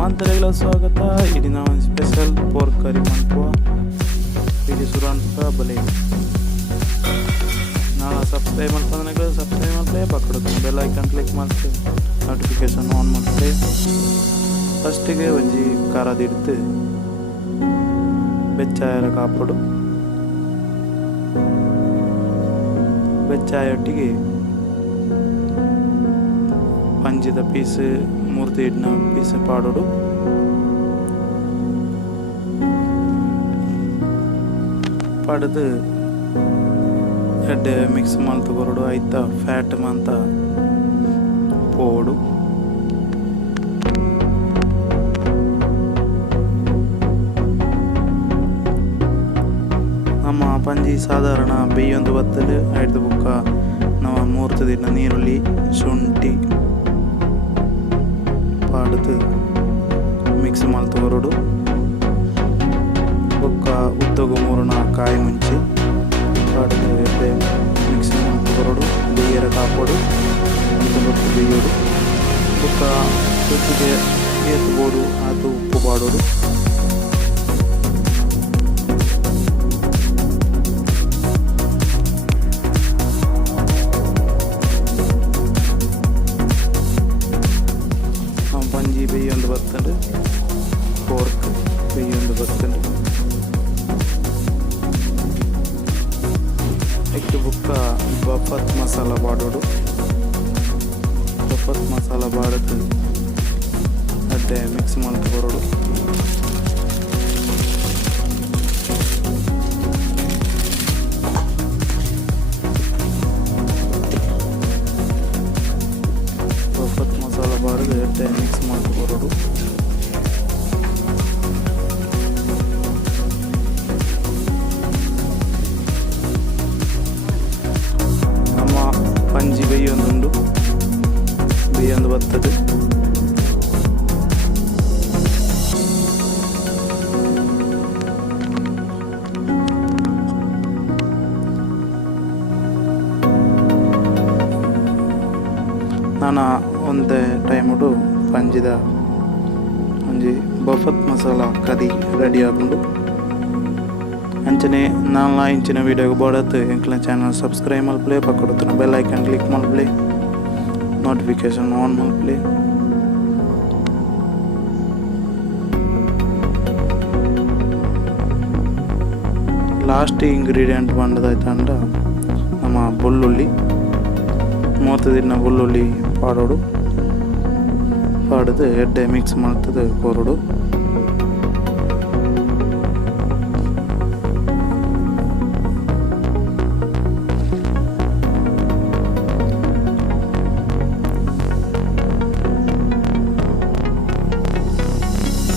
ಮಾಂತರೆಗಳ ಸ್ವಾಗತ. ಇಲ್ಲಿ ನಾವು ಸ್ಪೆಷಲ್ ಪೋರ್ಕ್ ಕರಿ ಮಾಡ್ಕೋ ಇಲ್ಲಿ ಸುರಾಂತ ಬಲೆ ನಾನು ಸಬ್ಸ್ಕ್ರೈಬ್ ಮಾಡ್ಕೊಂಡ್ರೆ ಸಬ್ಸ್ಕ್ರೈಬ್ ಮಾಡ್ತೇವೆ ಪಕ್ಕಡುತ್ತೆ ಬೆಲ್ ಐಕಾನ್ ಕ್ಲಿಕ್ ಮಾಡ್ತೇವೆ ನೋಟಿಫಿಕೇಶನ್ ಆನ್ ಮಾಡ್ತೇವೆ. ಫಸ್ಟಿಗೆ ಒಂಜಿ ಖಾರದಿಡ್ತು ಬೆಚ್ಚಾಯರ ಕಾಪಡು ಬೆಚ್ಚಾಯೊಟ್ಟಿಗೆ ಪಂಜಿದ ಪೀಸ್ ಮೂರ್ತಿ ಇಡ್ನ ಪೀಸ್ ಪಾಡೋಡು ಪಡೆದು ಎಡ್ಡೆ ಮಿಕ್ಸ್ ಮಲ್ತು ಕೊರಡು ಐತ ಫ್ಯಾಟ್ ಮಂತ ಪೋಡು ನಮ್ಮ ಪಂಜಿ ಸಾಧಾರಣ ಬೇಯೊಂದು ಬತ್ತಲು ಐದು ಬುಕ್ಕ ನಾವು ಮೂರ್ತಿ ದಿನ ನೀರುಳ್ಳಿ ಶುಂಠಿ ಪಾಡ್ದು ಮಿಕ್ಸ್ ಮಲ್ತು ಹೊರಡು ಬೊಕ್ಕ ಉದ್ದಗು ಮೂರನ ಕಾಯಿ ಮುಂಚಿ ಪಾಡ್ದು ಎಡ್ಡೆ ಮಿಕ್ಸ್ ಮಲ್ತು ಹೊರಡು ಬೇಯರ ಕಾಪೋಡು ಅಂತ ಬೊತ್ತು ಬೇಯೋಡು ಬೊಕ್ಕ ಜೊತೆಗೆ ಏತು ಬೋಡು ಅದು ಉಪ್ಪು ಪಾಡೋಡು ಪಂಜಿ ಬೇಯೊಂದು ಬತ್ತಂಡು ಪೋರ್ಕ್ ಬೇಯೊಂದು ಬತ್ತಂಡು ಐದು ಬುಕ್ಕ ಬಫತ್ ಮಸಾಲ ಬಾಡೋಡು ಬಫತ್ ಮಸಾಲ ಬಾಡದು ಅಡ್ಡೆ ಮಿಕ್ಸ್ ಮಾಡ್ತು ಬರೋಡು ಬಫತ್ ಮಸಾಲ ಬಾಡದು ಅಡ್ಡೆ ಮಿಕ್ಸ್ ಮಾಡ್ತು ಬರೋಡು ನಮ್ಮ ಪಂಜಿ ಬೇಯೊಂದುಂಡು ಬೇಯೊಂದು ಬತ್ತದು ನಾನು ಒಂದೇ ಟೈಮುಡು ಪಂಜಿದ ಒಂಜಿ ಬಫತ್ ಮಸಾಲ ಕರಿ ರೆಡಿ ಆಗುಂಡು ಅಂಚನೆ ನಾನು ಇಂಚಿನ ವೀಡಿಯೋಗೆ ಬೋಡತ್ತು ಎಂಕ್ಲ ಚಾನಲ್ ಸಬ್ಸ್ಕ್ರೈಬ್ ಮಲ್ಪ್ಲೆ ಪಕ್ಕಡುತ್ತಿನ ಬೆಲ್ ಐಕಾನ್ ಕ್ಲಿಕ್ ಮಲ್ಪ್ಲೆ ನೋಟಿಫಿಕೇಶನ್ ಆನ್ ಮಲ್ಪ್ಲೆ ಲಾಸ್ಟ್ ಇಂಗ್ರೀಡಿಯೆಂಟ್ ಬಂಡದಾಯ್ತಂಡ ನಮ್ಮ ಬೆಳ್ಳುಳ್ಳಿ ಮೂವತ್ತು ದಿನ ಬೆಳ್ಳುಳ್ಳಿ ಪಾಡೋಡು ಪಾಡದು ಎಡ್ಡೆ ಮಿಕ್ಸ್ ಮಾಡ್ತದೆ ಕೊರಡು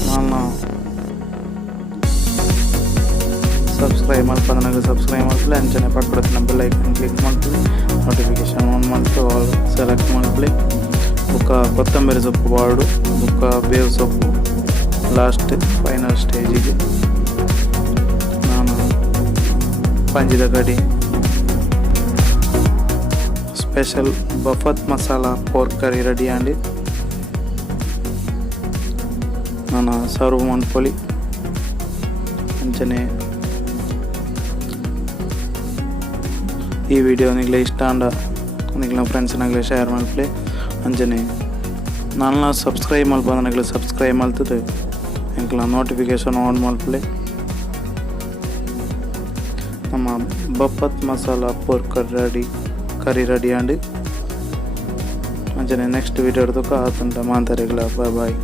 ನಾನು ಸಬ್ಸ್ಕ್ರೈಬ್ ಮಾಡ್ಕೊಂಡಾಗ ಸಬ್ಸ್ಕ್ರೈಬ್ ಮಾಡ್ಕೊಳ್ಳಿ ಅಂಚನೆ ಪಕ್ಕಡುತ್ತೆ ಬೆಲ್ ಐಕಾನ್ ಕ್ಲಿಕ್ ಮಾಡ್ಕೊಳ್ಳಿ ನೋಟಿಫಿಕೇಶನ್ ಆನ್ ಮಾಡ್ತು ಆಲ್ ಸೆಲೆಕ್ಟ್ ಮಾಡ್ಕೊಳ್ಳಿ ಬುಕ್ಕ ಕೊತ್ತಂಬರಿ ಸೊಪ್ಪು ಬಾಡು ಬುಕ್ಕ ಬೇವು ಸೊಪ್ಪು ಲಾಸ್ಟ್ ಫೈನಲ್ ಸ್ಟೇಜಿಗೆ ನಾನು ಪಂಜಿದ ಕಡಿ special bafat masala pork curry ready ಆಂಡಿ ನಾನು ಸರ್ವ್ ಮಾಡ್ಕೊಳ್ಳಿ ಅಂಚನೆ ಈ ವಿಡಿಯೋ ನಿಗ್ಲೆ ಇಷ್ಟ ಅಂಡ ನಿಗ್ಲ ಫ್ರೆಂಡ್ಸ್ನಾಗಲೇ ಶೇರ್ ಮಾಡ್ಲಿ ಅಂಜನೆ ನಾನು ಸಬ್ಸ್ಕ್ರೈಬ್ ಮಲ್ಪಂದ್ರೆ ಸಬ್ಸ್ಕ್ರೈಬ್ ಮಾಡ್ತದೆ ಎಂಕ್ಲ ನೋಟಿಫಿಕೇಶನ್ ಆನ್ ಮಾಡ್ಲಿ ನಮ್ಮ bafat masala pork curry ready ಆಂಡಿ ಅಂಜನೆ ನೆಕ್ಸ್ಟ್ ವಿಡಿಯೋ ಹಿಡ್ದಕ್ಕೆ ಆತಂಟ ಮಾಂತರಿಗಳ ಬಾಯ್ ಬಾಯ್.